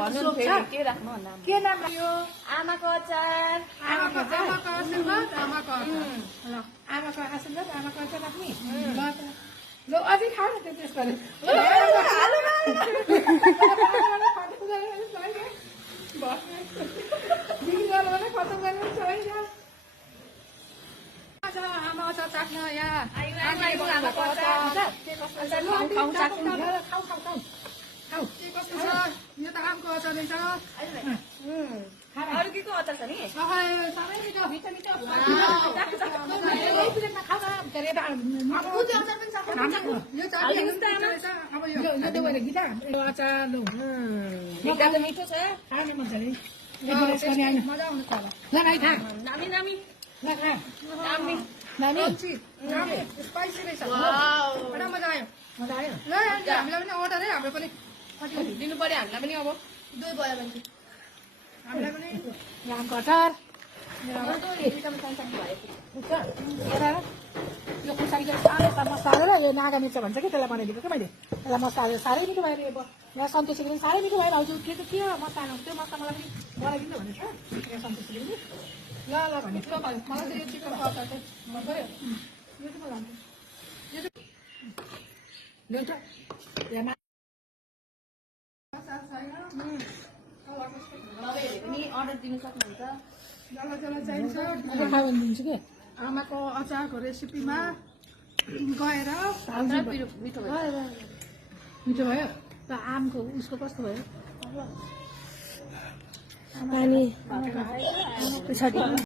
भन्नु फेरि के राख्नु नाम के नाम यो आमाको अचार आमाको आशीर्वाद आमाको ल आमाको आशीर्वाद आमाको अचार राख्ने ल त ल अझै खाऊ न त्यो त्यस गरे खतम गरेर आमा अचार चाख्न यहाँ आमाको अचार खाऊ के कस्तो छ यो त आमको अचार रहेछ अरू के को अचार छ नि साह्रै मिठो मिठो मिठो अब यो गीता अचार लु मिठा त मिठो छ खाने मजाले मजा आउनु छ ल भाइ खा नामी नामी ल खा नामी नानी स्पाइसी रहेछ बडा मजा आयो मजा आयो ल हामीलाई पनि अर्डर है हाम्रो पनि दिनु पर्यो हामीलाई पनि अब दुई भयो भने हामीलाई पनि आमको अचार यो खुर्सानीको सानो मसला हालेर यो नागा मिर्च भन्छ कि त्यसलाई बनाइदिएको क्या मैले त्यसलाई मसला हालेर साह्रै मिठो भएर अब यहाँ सन्तोषीले पनि साह्रै मिठो भएर आउँछु के के मसला हाल्नु त्यो मसला मलाई पनि बनाइदिनु भनेको छ यहाँ सन्तोषीले पनि ल ल भने मलाई चाहिँ यो चिकनको अचार चाहिँ मन पऱ्यो यो चाहिँ मलाई यो चाहिँ ल्याउँछ यहाँ पनि अर्डर दिनु सक्नुहुन्छ जला जला चाहिन्छ खायो भने दिन्छु कि आमाको अचारको रेसिपीमा गएर मिठो भयो मिठो भयो त आमको उसको कस्तो भयो पानी